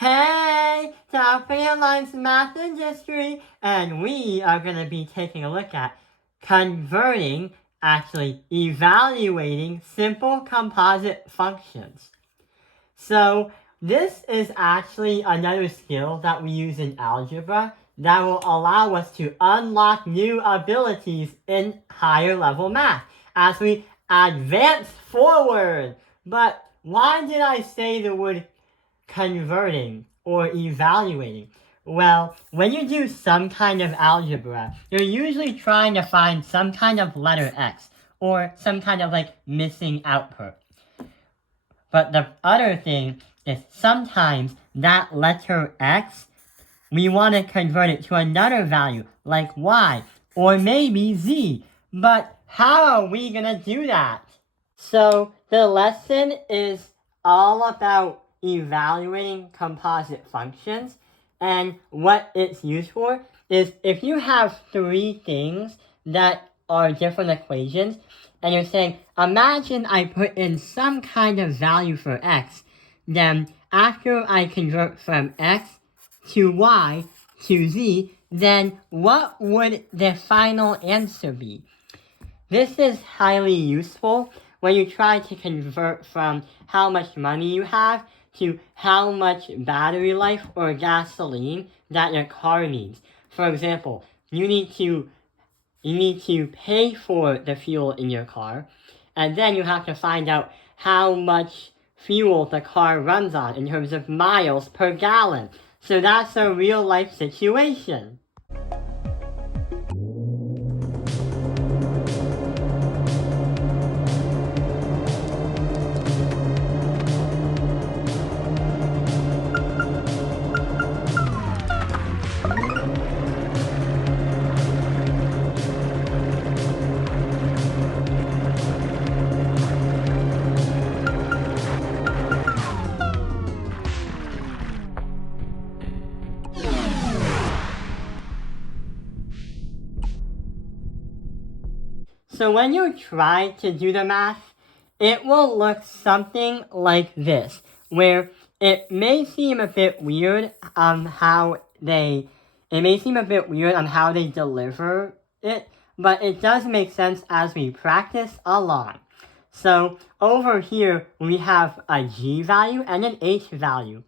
Hey, it's Alfred Online's Math Industry, and we are going to be taking a look at evaluating simple composite functions. So this is actually another skill that we use in algebra that will allow us to unlock new abilities in higher level math as we advance forward. But why did I say the word converting or evaluating? Well, when you do some kind of algebra, you're usually trying to find some kind of letter X or some kind of missing output. But the other thing is sometimes that letter X, we want to convert it to another value like Y or maybe Z. But how are we going to do that? So the lesson is all about evaluating composite functions, and what it's used for is if you have three things that are different equations and you're saying, imagine I put in some kind of value for x, then after I convert from x to y to z, then what would the final answer be? This is highly useful when you try to convert from how much money you have to how much battery life or gasoline that your car needs. For example, you need to pay for the fuel in your car, and then you have to find out how much fuel the car runs on in terms of miles per gallon. So that's a real life situation. So when you try to do the math, it will look something like this, where it may seem a bit weird on how they deliver it, but it does make sense as we practice along. So over here we have a g value and an h value.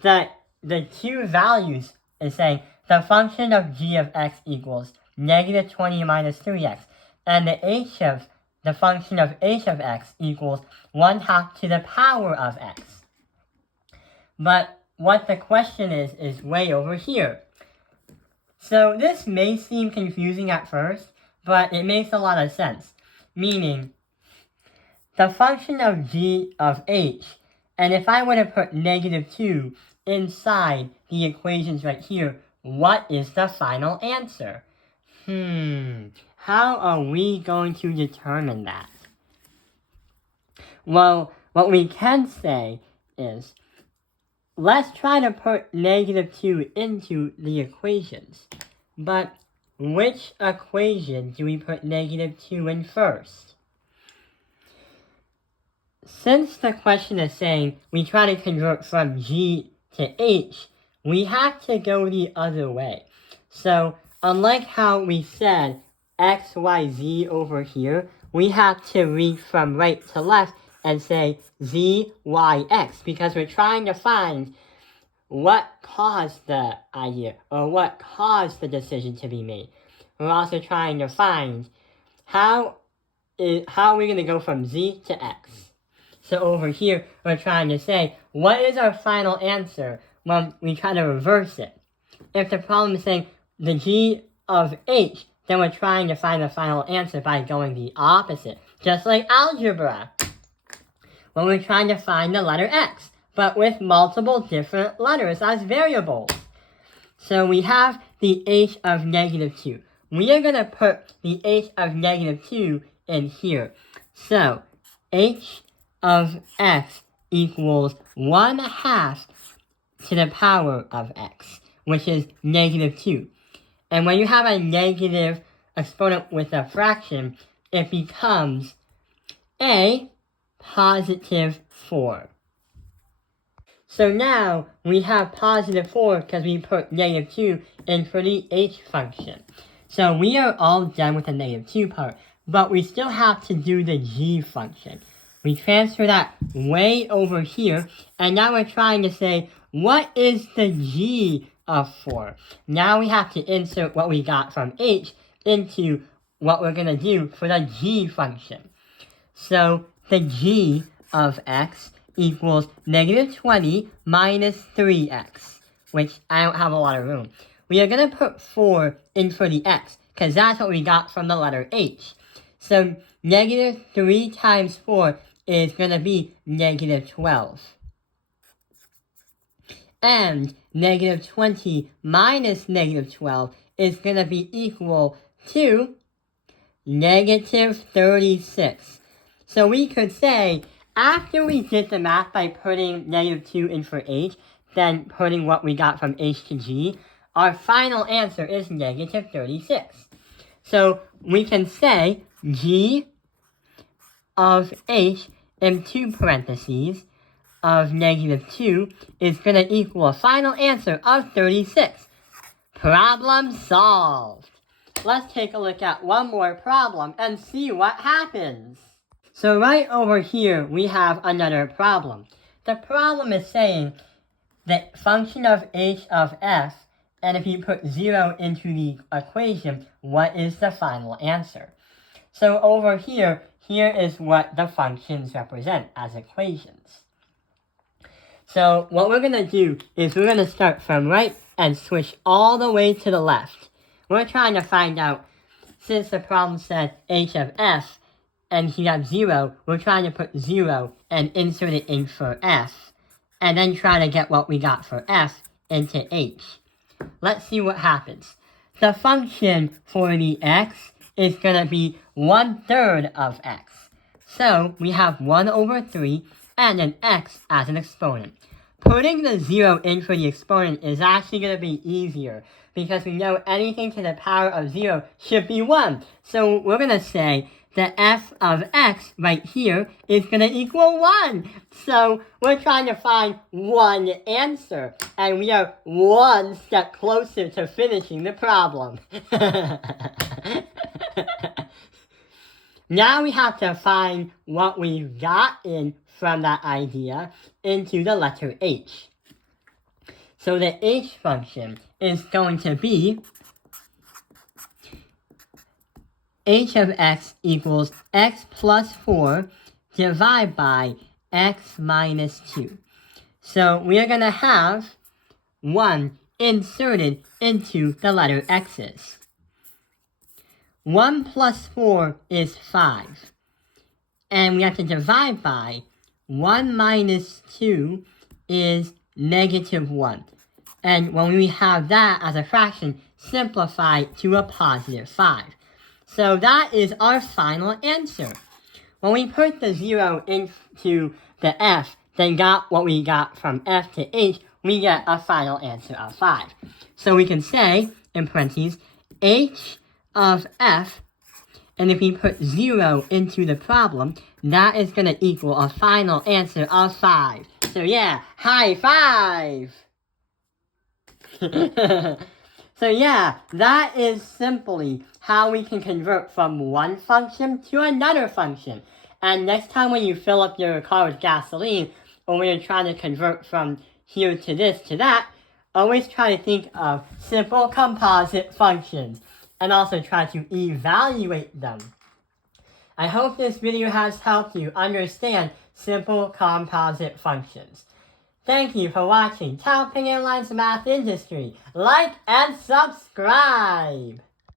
The two values is saying the function of g of x equals negative 20 minus 3x. And the function of h of x equals 1/2 to the power of x. But what the question is way over here. So this may seem confusing at first, but it makes a lot of sense. Meaning, the function of g of h, and if I were to put negative 2 inside the equations right here, what is the final answer? How are we going to determine that? Well, what we can say is, let's try to put negative 2 into the equations. But which equation do we put negative 2 in first? Since the question is saying we try to convert from g to h, we have to go the other way. So, unlike how we said x, y, z over here, we have to read from right to left and say z, y, x, because we're trying to find what caused the idea, or what caused the decision to be made. We're also trying to find how are we going to go from z to x. So over here, we're trying to say, what is our final answer when we try to reverse it? If the problem is saying the g of h, then we're trying to find the final answer by going the opposite, just like algebra, when we're trying to find the letter x, but with multiple different letters as variables. So we have the h of negative 2. We are going to put the h of negative 2 in here. So h of x equals 1/2 to the power of x, which is negative 2. And when you have a negative exponent with a fraction, it becomes a positive 4. So now we have positive 4 because we put negative 2 in for the h function. So we are all done with the negative 2 part, but we still have to do the g function. We transfer that way over here, and now we're trying to say, what is the g of 4? Now we have to insert what we got from h into what we're going to do for the g function. So the g of x equals negative 20 minus 3x, which I don't have a lot of room. We are going to put 4 in for the x, because that's what we got from the letter h. So negative 3 times 4 is going to be negative 12. And negative 20 minus negative 12 is going to be equal to negative 36. So we could say, after we did the math by putting negative 2 in for h, then putting what we got from h to g, our final answer is negative 36. So we can say g of h in 2 parentheses of negative 2 is going to equal a final answer of 36. Problem solved. Let's take a look at one more problem and see what happens. So right over here, we have another problem. The problem is saying the function of h of f, and if you put 0 into the equation, what is the final answer? So over here is what the functions represent as equations. So what we're going to do is we're going to start from right and switch all the way to the left. We're trying to find out, since the problem said h of f, and you have 0, we're trying to put 0 and insert it in for f, and then try to get what we got for f into h. Let's see what happens. The function for the x is going to be 1/3 of x. So we have 1 over 3 and an x as an exponent. Putting the 0 in for the exponent is actually going to be easier, because we know anything to the power of 0 should be 1. So we're going to say that f of x right here is going to equal 1. So we're trying to find one answer, and we are one step closer to finishing the problem. Now we have to find what we've gotten from that idea into the letter h. So the h function is going to be h of x equals x plus 4 divided by x minus 2. So we are going to have 1 inserted into the letter x's. 1 plus 4 is 5. And we have to divide by 1 minus 2 is negative 1. And when we have that as a fraction, simplify it to a positive 5. So that is our final answer. When we put the 0 into the f, then got what we got from f to h, we get a final answer of 5. So we can say, in parentheses, h of f, and if we put 0 into the problem, that is going to equal a final answer of 5. So yeah, high five! So yeah, that is simply how we can convert from one function to another function. And next time when you fill up your car with gasoline, or when you're trying to convert from here to this to that, always try to think of simple composite functions, and also try to evaluate them. I hope this video has helped you understand simple composite functions. Thank you for watching Top Opinion Lines Math Industry. Like and subscribe!